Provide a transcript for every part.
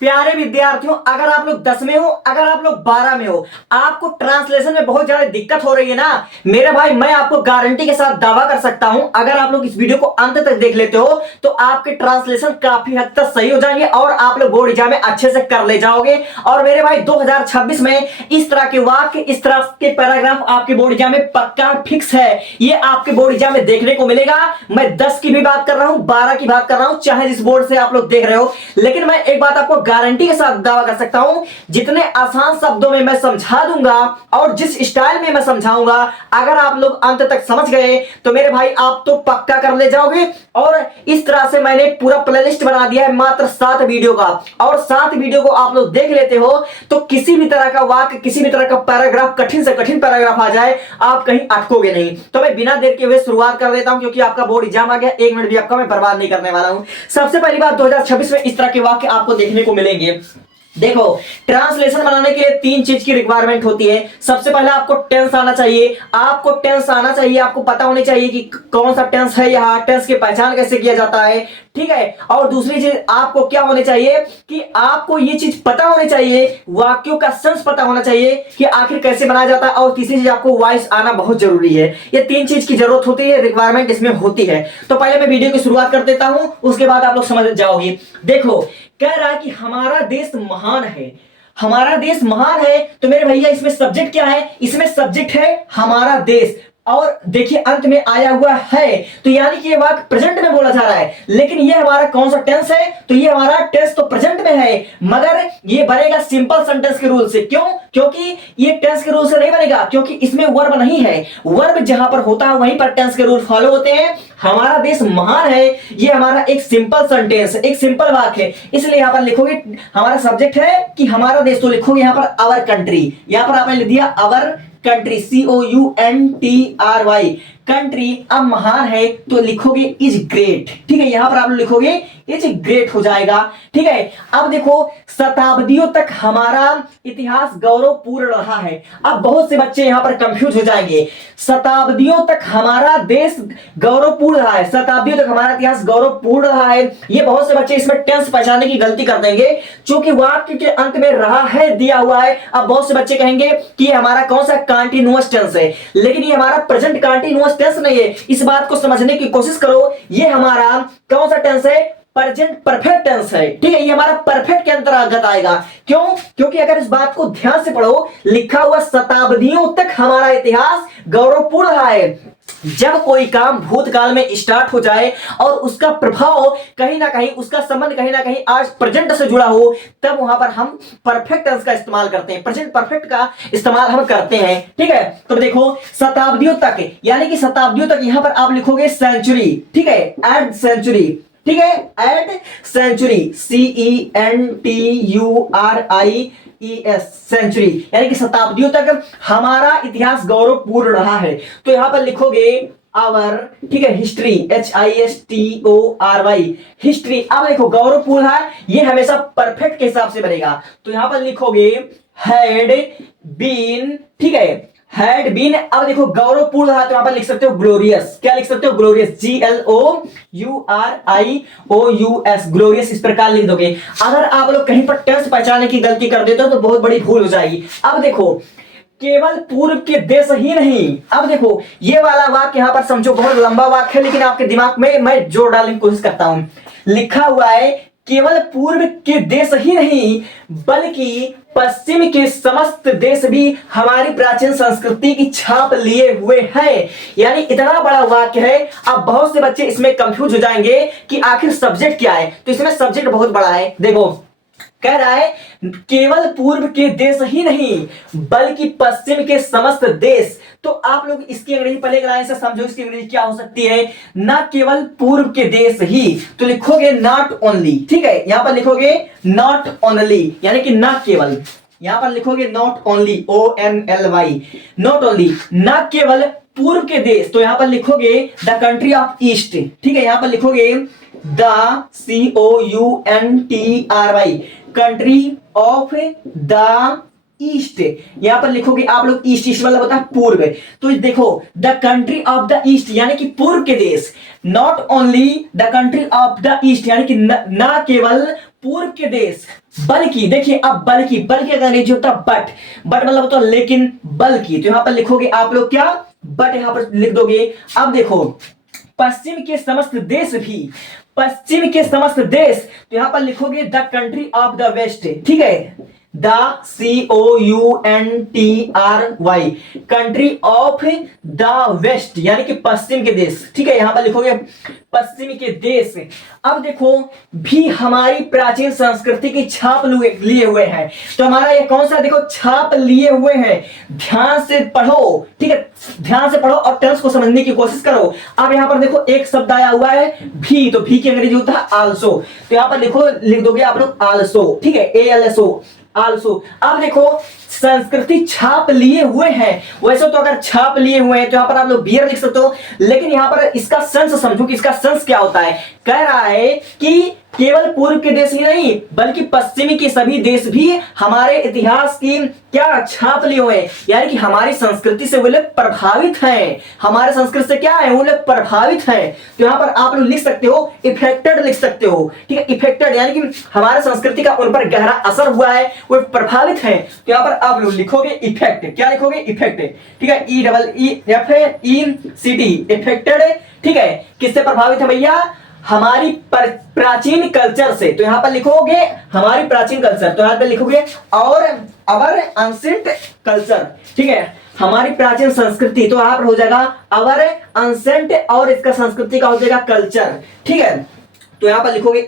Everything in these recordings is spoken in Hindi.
प्यारे विद्यार्थियों, अगर आप लोग 10 में हो, अगर आप लोग 12 में हो, आपको ट्रांसलेशन में बहुत ज्यादा दिक्कत हो रही है ना मेरे भाई, मैं आपको गारंटी के साथ दावा कर सकता हूं, अगर आप लोग इस वीडियो को अंत तक देख लेते हो तो आपके ट्रांसलेशन काफी हद तक सही हो जाएंगे और आप लोग बोर्ड एग्जाम में अच्छे से कर ले जाओगे। और मेरे भाई 2026 में इस तरह के वाक्य, इस तरह के पैराग्राफ आपके बोर्ड एग्जाम में पक्का फिक्स है, ये आपके बोर्ड एग्जाम में देखने को मिलेगा। मैं 10 की भी बात कर रहा हूं, 12 की बात कर रहा हूं, चाहे जिस बोर्ड से आप लोग देख रहे हो, लेकिन मैं एक बात आपको गारंटी के साथ दावा कर सकता हूं, जितने आसान शब्दों में मैं समझा दूंगा और जिस स्टाइल में मैं समझाऊंगा, अगर आप लोग अंत तक समझ गए तो मेरे भाई आप तो पक्का कर ले जाओगे। और इस तरह से मैंने पूरा प्लेलिस्ट बना दिया है मात्र 7 वीडियो का, और 7 वीडियो को आप लोग देख लेते हो तो किसी भी तरह का वाक्य, किसी भी तरह का पैराग्राफ, कठिन से कठिन पैराग्राफ आ जाए, आप कहीं अटकोगे नहीं। तो मैं बिना देर के हुए शुरुआत कर देता हूं, क्योंकि आपका बोर्ड एग्जाम आ गया, 1 मिनट भी आपका मैं बर्बाद नहीं करने वाला हूं। सबसे पहली बात, 2026 में इस तरह के वाक्य आपको देखने को मिलेंगे। देखो, ट्रांसलेशन बनाने के लिए 3 चीज की रिक्वायरमेंट होती है। सबसे पहले आपको टेंस आना चाहिए, आपको टेंस आना चाहिए, आपको पता होनी चाहिए कि कौन सा टेंस है, यहाँ टेंस की पहचान कैसे किया जाता है, ठीक है। और दूसरी चीज आपको क्या होनी चाहिए कि आपको ये चीज पता होनी चाहिए, वाक्यों का सेंस पता होना चाहिए कि आखिर कैसे बनाया जाता है। और तीसरी चीज, आपको वॉइस आना बहुत जरूरी है। ये 3 चीज की जरूरत होती है, रिक्वायरमेंट इसमें होती है। तो पहले मैं वीडियो की शुरुआत कर देता हूं, उसके बाद आप लोग समझ जाओगे। देखो, कह रहा है कि हमारा देश महान है, हमारा देश महान है, तो मेरे भैया इसमें सब्जेक्ट क्या है? इसमें सब्जेक्ट है हमारा देश, और देखिए अंत में आया हुआ है, तो यानी कि ये वाक्य प्रेजेंट में बोला जा रहा है। लेकिन ये हमारा कौन सा टेंस है? तो ये हमारा टेंस तो प्रेजेंट में है, मगर ये बनेगा सिंपल सेंटेंस के रूल से। क्यों? क्योंकि ये टेंस के रूल से नहीं बनेगा, क्योंकि इसमें वर्ब नहीं है। वर्ब जहां पर होता है वहीं पर टेंस के रूल फॉलो होते हैं। हमारा देश महान है, ये हमारा एक सिंपल सेंटेंस, एक सिंपल वाक्य है, इसलिए यहां पर लिखोगे हमारा सब्जेक्ट है कि हमारा देश, तो लिखोगे यहां पर अवर कंट्री। यहां पर आपने लिख दिया अवर कंट्री, COUNTRY, कंट्री। अब महान है तो लिखोगे इज ग्रेट, ठीक है। यहां पर आप लिखोगे इज ग्रेट हो जाएगा, ठीक है। अब देखो, शताब्दियों तक हमारा इतिहास गौरवपूर्ण रहा है। अब बहुत से बच्चे यहां पर कंफ्यूज हो जाएंगे, शताब्दियों तक हमारा देश गौरवपूर्ण रहा है, शताब्दियों तक हमारा इतिहास गौरवपूर्ण रहा है। ये बहुत से बच्चे इसमें टेंस पहचानने की गलती कर देंगे, क्योंकि वाक्य के अंत में रहा है दिया हुआ है। अब बहुत से बच्चे कहेंगे कि हमारा कौन सा कंटीन्यूअस टेंस है, लेकिन ये हमारा प्रेजेंट कंटीन्यूअस टेंस नहीं है। इस बात को समझने की कोशिश करो, ये हमारा कौन सा टेंस है? प्रेजेंट परफेक्ट टेंस है, ठीक है। ये हमारा परफेक्ट के अंतर्गत आएगा। क्यों? क्योंकि अगर इस बात को ध्यान से पढ़ो, लिखा हुआ शताब्दियों तक हमारा इतिहास गौरवपूर्ण रहा है। जब कोई काम भूतकाल में स्टार्ट हो जाए और उसका प्रभाव कहीं ना कहीं, उसका संबंध कहीं ना कहीं आज प्रेजेंट से जुड़ा हो, तब वहां पर हम परफेक्ट टेंस का इस्तेमाल करते हैं, प्रेजेंट परफेक्ट का इस्तेमाल हम करते हैं, ठीक है। तो देखो, शताब्दियों तक, यानी कि शताब्दियों तक, यहां पर आप लिखोगे सेंचुरी, ठीक है, एट सेंचुरी, ठीक है, एट सेंचुरी, CENTURIES, सेंचुरी, यानी कि शताब्दियों तक हमारा इतिहास गौरवपूर्ण रहा है। तो यहां पर लिखोगे आवर, ठीक है, हिस्ट्री, HISTORY, हिस्ट्री। अब देखो, गौरवपूर्ण है, ये हमेशा परफेक्ट के हिसाब से बनेगा, तो यहां पर लिखोगे हैड बीन, ठीक है, हैड बीन। अब देखो, गौरवपूर्ण है तो यहां पर लिख सकते हो ग्लोरियस। क्या लिख सकते हो? ग्लोरियस, GLOURIOUS, ग्लोरियस इस प्रकार लिख दोगे। अगर आप लोग कहीं पर टेंस पहचानने की गलती कर देते हो तो बहुत बड़ी भूल हो जाएगी। अब देखो, केवल पूर्व के देश ही नहीं, अब देखो ये वाला वाक्य यहां पर समझो बहुत लंबा वाक्य है, लेकिन आपके दिमाग में मैं जोर डालने की कोशिश करता हूं। लिखा हुआ है केवल पूर्व के देश ही नहीं, बल्कि पश्चिम के समस्त देश भी हमारी प्राचीन संस्कृति की छाप लिए हुए हैं। यानी इतना बड़ा वाक्य है। अब बहुत से बच्चे इसमें कंफ्यूज हो जाएंगे कि आखिर सब्जेक्ट क्या है, तो इसमें सब्जेक्ट बहुत बड़ा है। देखो, कह रहा है केवल पूर्व के देश ही नहीं, बल्कि पश्चिम के समस्त देश। तो आप लोग इसकी अंग्रेजी पहले लाइन से समझो, इसकी अंग्रेजी क्या हो सकती है? ना केवल पूर्व के देश ही, तो लिखोगे नॉट ओनली, ठीक है। यहां पर लिखोगे नॉट ओनली, यानी कि ना केवल। यहां पर लिखोगे not only, ONLY, not only, ना केवल पूर्व के देश, तो यहां पर लिखोगे द कंट्री ऑफ ईस्ट, ठीक है। यहां पर लिखोगे the COUNTRY, country of the east. यहां पर लिखोगे आप लोग ईस्ट, ईस्ट मतलब होता है पूर्व। तो देखो, the country of the east, यानी कि पूर्व के देश। Not only the country of the east, यानी कि ना केवल पूर्व के देश, बल्कि देखिए अब बल्कि बल्कि अगर अंग्रेजी होता बट, बट मतलब होता लेकिन, बल्कि तो यहां पर लिखोगे आप लोग क्या, बट यहां पर लिख दोगे। अब देखो पश्चिम के समस्त देश भी, पश्चिम के समस्त देश तो यहां पर लिखोगे the country of the west, ठीक है, the COUNTRY, country of the west यानी कि पश्चिम के देश, ठीक है, यहां पर लिखोगे पश्चिम के देश। अब देखो भी हमारी प्राचीन संस्कृति की छाप लिए हुए हैं, तो हमारा ये कौन सा देखो छाप लिए हुए हैं, ध्यान से पढ़ो, ठीक है, ध्यान से पढ़ो और टेंस को समझने की कोशिश करो। अब यहां पर देखो एक शब्द आया हुआ है भी, तो भी की अंग्रेजी होता है आल्सो, तो यहां पर लिखो लिख दोगे आप लोग आल्सो, ठीक है, ALSO आल्सो। अब देखो संस्कृति छाप लिए हुए हैं, वैसे तो अगर छाप लिए हुए हैं तो यहां पर आप लोग बियर लिख सकते हो, लेकिन यहां पर इसका सेंस समझो कि इसका सेंस क्या होता है। कह रहा है कि केवल पूर्व के देश ही नहीं बल्कि पश्चिमी के सभी देश भी हमारे इतिहास की क्या छाप लिए हुए हैं, यानी कि हमारी संस्कृति से वो लोग प्रभावित हैं, हमारे संस्कृति से क्या है वो लोग प्रभावित हैं। तो यहां पर आप लोग लिख सकते हो इफेक्टेड लिख सकते हो, ठीक है, इफेक्टेड यानी कि हमारे संस्कृति का उन पर गहरा असर हुआ है, वो प्रभावित हैं। तो यहां पर आप लोग लिखोगे इफेक्ट, क्या लिखोगे इफेक्ट, ठीक है, EEFECT इफेक्टेड, ठीक है, किससे प्रभावित है भैया, हमारी प्राचीन कल्चर से। तो यहां पर लिखोगे हमारी प्राचीन कल्चर, तो यहां पर लिखोगे और अवर एंशिएंट कल्चर, ठीक है, हमारी प्राचीन संस्कृति, तो यहां पर हो जाएगा अवर एंशिएंट और इसका संस्कृति का हो जाएगा कल्चर, ठीक है, तो यहां पर लिखोगे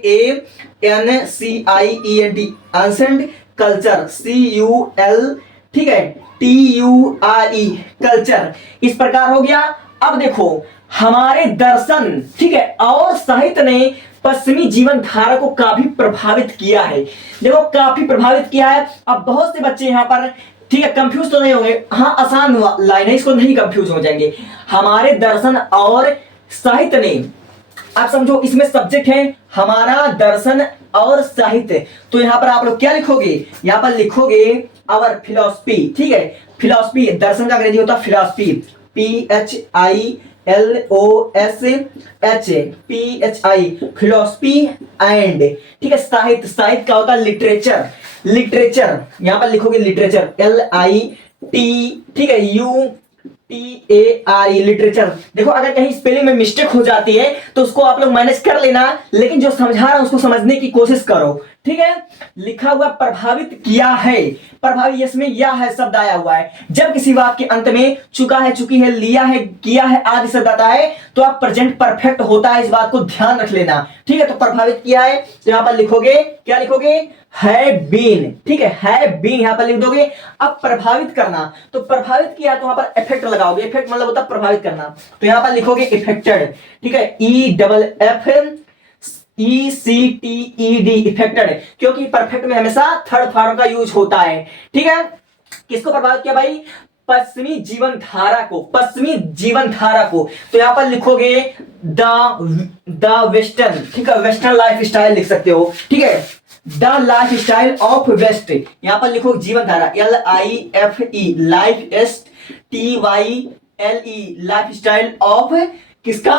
ANCIENT एंशिएंट कल्चर, CUL, ठीक है, TURE कल्चर, इस प्रकार हो गया। अब देखो हमारे दर्शन, ठीक है, और साहित्य ने पश्चिमी जीवन धारा को काफी प्रभावित किया है, देखो काफी प्रभावित किया है। अब बहुत से बच्चे यहां पर, ठीक है, कंफ्यूज तो नहीं होंगे, हाँ आसान लाइन है, इसको नहीं कंफ्यूज हो जाएंगे। हमारे दर्शन और साहित्य ने, आप समझो इसमें सब्जेक्ट है हमारा दर्शन और साहित्य, तो यहां पर आप लोग क्या लिखोगे, यहां पर लिखोगे आवर फिलॉसफी, ठीक है, फिलॉसफी दर्शन का अंग्रेजी होता है फिलॉसफी, PHILOSPHI फिलॉसफी एंड, ठीक है, साहित्य, साहित्य का होता है लिटरेचर, लिटरेचर यहां पर लिखोगे लिटरेचर LIT, ठीक है, UTARE लिटरेचर। देखो अगर कहीं स्पेलिंग में मिस्टेक हो जाती है तो उसको आप लोग मैनेज कर लेना, लेकिन जो समझा रहा है उसको समझने की कोशिश करो, ठीक है। लिखा हुआ प्रभावित किया है, प्रभावित इसमें या है शब्द आया हुआ है, जब किसी वाक्य के अंत में चुका है, चुकी है, लिया है, किया है आदि शब्द आता है तो आप प्रेजेंट परफेक्ट होता है, इस बात को ध्यान रख लेना, ठीक है। तो प्रभावित किया है तो यहां पर लिखोगे, क्या लिखोगे, है बीन, ठीक है बीन यहां पर लिख दोगे। अब प्रभावित करना, तो प्रभावित किया तो वहां पर इफेक्ट लगाओगे, इफेक्ट मतलब होता है प्रभावित करना, तो यहां पर लिखोगे इफेक्टेड, ठीक है, EFFECTED इफेक्टेड, क्योंकि परफेक्ट में हमेशा थर्ड फॉर्म का यूज होता है, ठीक है। किसको प्रभावित किया भाई, पश्चिमी जीवन धारा को, पश्चिमी जीवन धारा को, तो यहां पर लिखोगे द वेस्टर्न, ठीक है, वेस्टर्न लाइफ स्टाइल लिख सकते हो, ठीक है, the life style of west, यहां पर लिखो जीवन धारा LIFE life STYLE life style of किसका,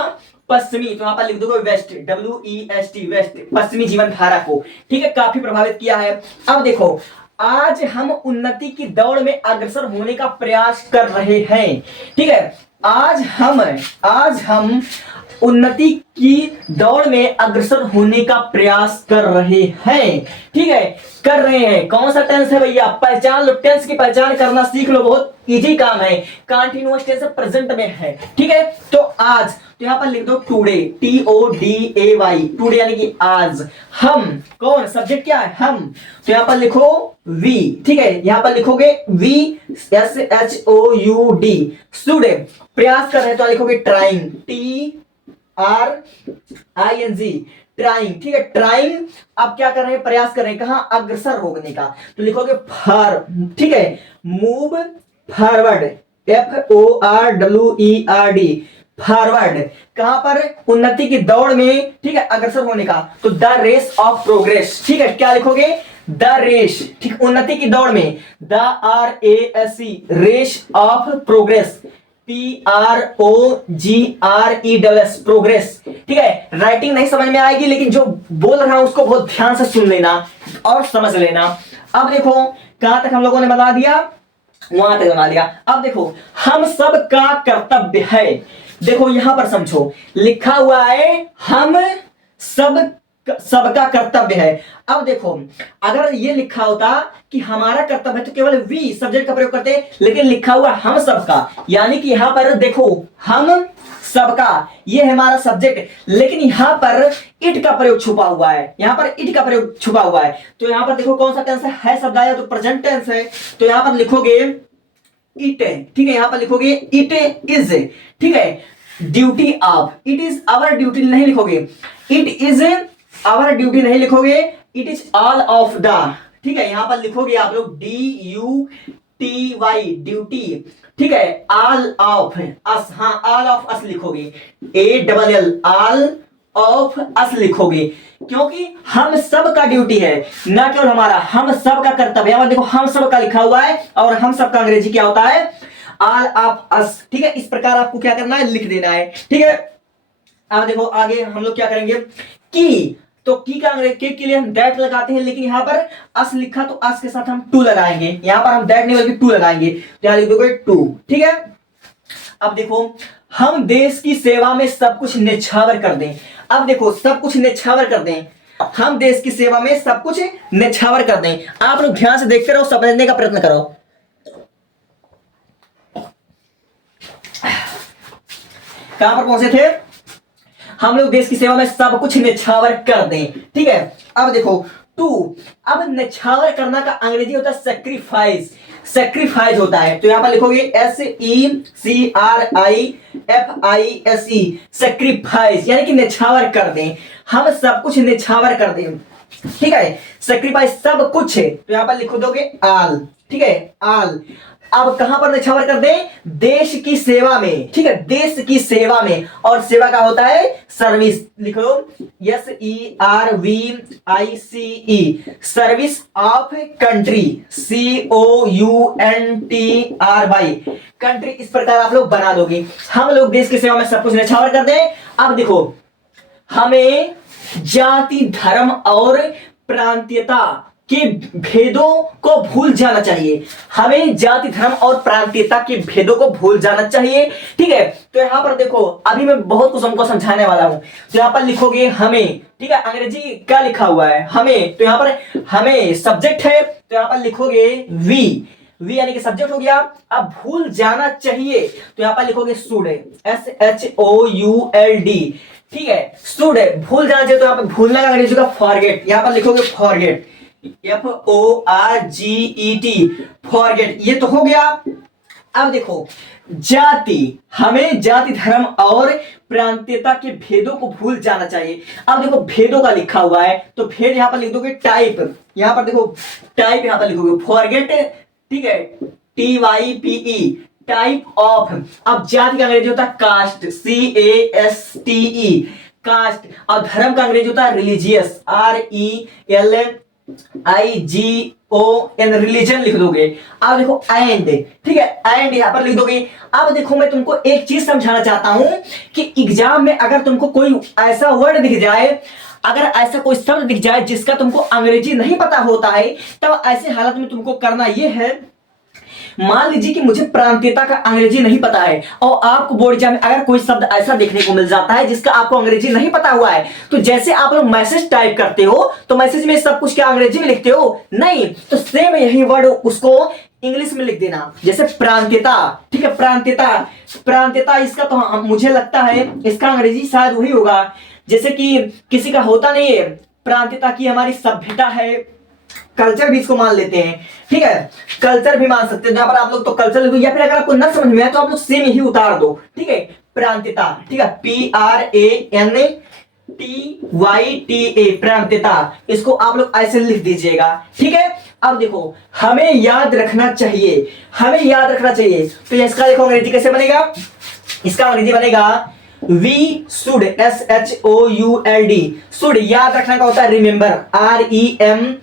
पश्चिमी, तो यहां पर लिख दोगे वेस्ट WEST वेस्ट, पश्चिमी जीवन धारा को, ठीक है, काफी प्रभावित किया है। अब देखो आज हम उन्नति की दौड़ में अग्रसर होने का प्रयास कर रहे हैं, ठीक है, आज हम उन्नति की दौड़ में अग्रसर होने का प्रयास कर रहे हैं, ठीक है, कर रहे हैं। कौन सा टेंस है भैया, पहचान लो, टेंस की पहचान करना सीख लो, बहुत इजी काम है, कंटीन्यूअस टेंस प्रेजेंट में है, ठीक है। तो आज, तो यहां पर लिख दो टुडे, TODAY, टुडे यानी कि आज। हम, कौन, सब्जेक्ट क्या है, हम, तो यहां पर लिखो वी, ठीक है, यहां पर लिखोगे VSHOUD, स्टूडेंट, प्रयास कर रहे हैं तो लिखोगे ट्राइंग, TRING, ट्राइंग, ठीक है, ट्राइंग। आप क्या कर रहे हैं, प्रयास कर रहे हैं, कहां, अग्रसर होने का, तो लिखोगे फॉर, ठीक है, मूव फॉरवर्ड, FORWERD, फॉरवर्ड, कहां पर, उन्नति की दौड़ में, ठीक है, अग्रसर होने का, तो द रेस ऑफ प्रोग्रेस, ठीक है, क्या लिखोगे, द रेस, ठीक, उन्नति की दौड़ में, the RASE race of progress, PROGRESS, progress. ठीक है, राइटिंग नहीं समझ में आएगी, लेकिन जो बोल रहा हूं उसको बहुत ध्यान से सुन लेना और समझ लेना। अब देखो कहां तक हम लोगों ने बना दिया, वहां तक बना दिया। अब देखो हम सब का कर्तव्य है, देखो यहां पर समझो लिखा हुआ है हम सब, सबका कर्तव्य है। अब देखो अगर ये लिखा होता कि हमारा कर्तव्य है तो केवल वी सब्जेक्ट का प्रयोग करते, लेकिन लिखा हुआ हम सबका, यानी कि यहां पर देखो हम सबका ये है हमारा सब्जेक्ट, लेकिन यहां पर इट का प्रयोग छुपा हुआ है, यहां पर इट का प्रयोग छुपा हुआ है। तो यहां पर देखो कौन सा टेंस है शब्द आया, तो प्रेजेंट टेंस है, तो यहां पर लिखोगे इट, ठीक है, यहां पर लिखोगे इट इज, ठीक है, duty of, it is our duty नहीं लिखोगे, इट इज आवर ड्यूटी नहीं लिखोगे, it is all of the, ठीक है, यहां पर लिखोगे आप लोग DUTY ड्यूटी, ठीक है, ऑल ऑफ अस, हाँ ऑल ऑफ अस लिखोगे, ALL ऑल ऑफ अस लिखोगे, क्योंकि हम सब का ड्यूटी है, ना केवल हमारा, हम सब का कर्तव्य है। देखो हम सब का लिखा हुआ है और हम सब का अंग्रेजी क्या होता है, ऑल ऑफ अस, ठीक है, इस प्रकार आपको क्या करना है, लिख देना है, ठीक है। अब देखो आगे हम लोग क्या करेंगे, की, तो की का अंग्रेजी के लिए हम दैट लगाते हैं, लेकिन यहां पर अस लिखा तो अस के साथ हम टू लगाएंगे, यहां पर हम दैट नहीं बल्कि टू लगाएंगे, तो यहां लिख दोगे टू, ठीक है। अब देखो हम देश की सेवा में सब कुछ न्यौछावर कर दें, अब देखो सब कुछ न्यौछावर कर दें, हम देश की सेवा में सब कुछ न्यौछावर कर दें। आप लोग ध्यान से देखते रहो, समझने का प्रयत्न करो। कहां पर पहुंचे थे, हम लोग देश की सेवा में सब कुछ न्यौछावर कर दें, ठीक है। अब देखो टू, अब न्यौछावर करना का अंग्रेजी होता है सेक्रीफाइस, सेक्रीफाइस होता है, तो यहां पर लिखोगे SECRIFISE, सेक्रीफाइस, यानी कि न्यौछावर कर दें, हम सब कुछ न्यौछावर कर दें, ठीक है, सेक्रीफाइस सब कुछ है, तो यहां पर लिखो दोगे ऑल, ठीक है, ऑल। अब कहां पर न्यौछावर कर दें, देश की सेवा में, ठीक है, देश की सेवा में, और सेवा का होता है सर्विस, लिख लो SERVICE, service of country, COUNTRY, country, इस प्रकार आप लोग बना दोगे। हम लोग देश की सेवा में सब कुछ न्यौछावर कर दें। अब देखो हमें जाति धर्म और प्रांतीयता के भेदों को भूल जाना चाहिए, हमें जाति धर्म और प्रांतीयता के भेदों को भूल जाना चाहिए, ठीक है। तो यहां पर देखो अभी मैं बहुत कुछ हमको समझाने वाला हूं, तो यहां पर लिखोगे हमें, ठीक है, अंग्रेजी क्या लिखा हुआ है हमें, तो यहां पर हमें सब्जेक्ट है, तो यहां पर लिखोगे वी, वी यानी कि सब्जेक्ट हो गया। अब भूल जाना चाहिए, तो यहां पर लिखोगे शुड, SHOULD, ठीक है, शुड, भूल जाना चाहिए, तो यहां पर भूलने का अंग्रेजी का फॉरगेट, यहां पर लिखोगे फॉरगेट, FORGET, फॉरगेट, ये तो हो गया। अब देखो जाति, हमें जाति धर्म और प्रांतीयता के भेदों को भूल जाना चाहिए। अब देखो भेदों का लिखा हुआ है, तो भेद यहां पर लिख दोगे टाइप, यहां पर देखो टाइप यहां पर लिखोगे फॉरगेट, ठीक है, TYPE, टाइप ऑफ। अब जाति का अंग्रेजी होता है कास्ट, CASTE, कास्ट। और धर्म का अंग्रेजी होता है रिलीजियस, RELIGION, रिलीजन लिख दोगे। अब देखो एंड, ठीक है, एंड यहां पर लिख दोगे। अब देखो मैं तुमको एक चीज समझाना चाहता हूं कि एग्जाम में अगर तुमको कोई ऐसा वर्ड दिख जाए, अगर ऐसा कोई शब्द दिख जाए जिसका तुमको अंग्रेजी नहीं पता होता है, तब ऐसे हालत में तुमको करना यह है, मान लीजिए कि मुझे प्रांतीयता का अंग्रेजी नहीं पता है और आपको बोर्ड एग्जाम में अगर कोई शब्द ऐसा देखने को मिल जाता है जिसका आपको अंग्रेजी नहीं पता हुआ है, तो जैसे आप लोग मैसेज टाइप करते हो तो मैसेज में सब कुछ क्या अंग्रेजी में लिखते हो, नहीं, तो सेम यही वर्ड उसको इंग्लिश में लिख देना। जैसे प्रांतीयता, ठीक है, प्रांतीयता, प्रांतीयता इसका तो मुझे लगता है इसका अंग्रेजी शायद वही होगा, जैसे कि किसी का होता नहीं है प्रांतीयता की हमारी सभ्यता है, कल्चर भी इसको मान लेते हैं, ठीक है, कल्चर भी मान सकते हैं, यहां पर आप लोग तो कल्चर लिखो, या फिर अगर आपको न समझ में आए तो आप लोग सेम यही उतार दो, ठीक है, प्रांतीयता, ठीक है, PRANTYTA, प्रांतीयता, इसको आप लोग ऐसे लिख दीजिएगा, ठीक है। अब देखो हमें याद रखना चाहिए, हमें याद रखना चाहिए, तो इसका देखो अंग्रेजी कैसे बनेगा, इसका अंग्रेजी बनेगा वी शुड, SHOULD, शुड, याद रखने का होता है रिमेंबर, REMEMBER,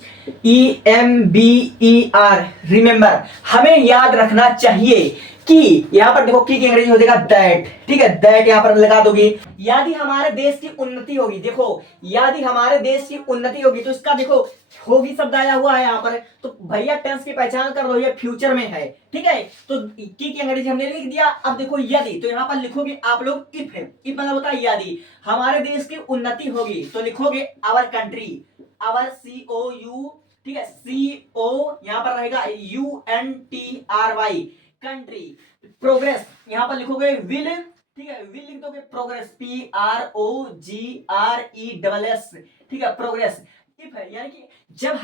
रिमेंबर, हमें याद रखना चाहिए की, यहाँ पर देखो की अंग्रेजी हो जाएगा दैट, ठीक है, दैट यहाँ पर लगा दोगे। यदि हमारे देश की उन्नति होगी, देखो यदि हमारे देश की उन्नति होगी तो इसका देखो होगी शब्द आया हुआ है यहाँ पर, तो भैया टेंस की पहचान कर लो, ये फ्यूचर में है, ठीक है। तो की अंग्रेजी हमने लिख दिया। अब देखो यदि, तो यहाँ पर लिखोगे आप लोग इफ, इफ मतलब होता है यदि हमारे देश की उन्नति होगी तो लिखोगे आवर कंट्री, आवर COU, ठीक है, CO यहाँ पर रहेगा UNTRY, कंट्री। प्रोग्रेस यहाँ पर लिखोगे विल, ठीक है, विल लिख दोगे, प्रोग्रेस PROGRESS, ठीक है, प्रोग्रेस। इफ है यानी कि जब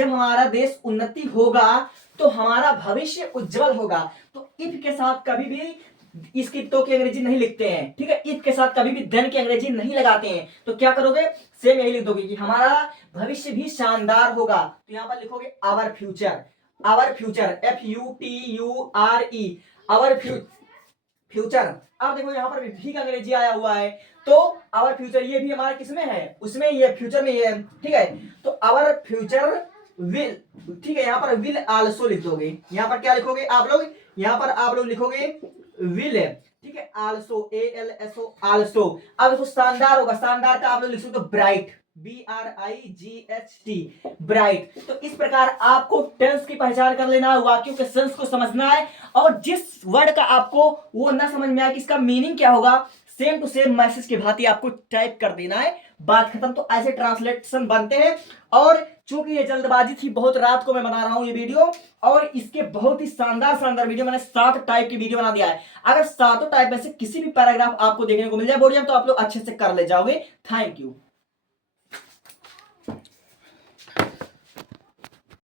हमारा देश उन्नति होगा तो हमारा भविष्य उज्जवल होगा। तो इफ के साथ कभी भी इसकी तो की अंग्रेजी नहीं लिखते हैं, ठीक है, इफ के साथ कभी भी देन की अंग्रेजी नहीं लगाते हैं। तो क्या करोगे, सेम यही लिख दोगे कि हमारा भविष्य भी शानदार होगा। तो यहाँ पर लिखोगे our future, our future FUTURE, our future. अब देखो यहाँ पर भी अंग्रेजी आया हुआ है, तो आवर फ्यूचर ये भी हमारा किसमें है, उसमें ये फ्यूचर में है, ठीक है। तो आवर फ्यूचर विल, ठीक है, यहाँ पर विल आल्सो लिख दोगे। यहाँ पर क्या लिखोगे आप लोग, यहाँ पर आप लोग लिखोगे विल, ठीक है, आल्सो ALSO, आल्सो। अब देखो शानदार होगा, शानदार का आप लोग लिख सकते हो ब्राइट, BRIGHT, ब्राइट। तो इस प्रकार आपको टेंस की पहचान कर लेना है, वाक्यों के सेंस को समझना है, और जिस वर्ड का आपको वो ना समझ में आए कि इसका मीनिंग क्या होगा, सेम टू सेम मैसेज की भांति आपको टाइप कर देना है, बात खत्म। तो ऐसे ट्रांसलेशन बनते हैं। और चूंकि ये जल्दबाजी थी, बहुत रात को मैं बना रहा हूं ये वीडियो, और इसके बहुत ही शानदार वीडियो मैंने 7 टाइप की वीडियो बना दिया है। अगर 7 टाइप में से किसी भी पैराग्राफ आपको देखने को मिल जाए बोर्ड में, तो आप लोग अच्छे से कर ले जाओगे। Thank you.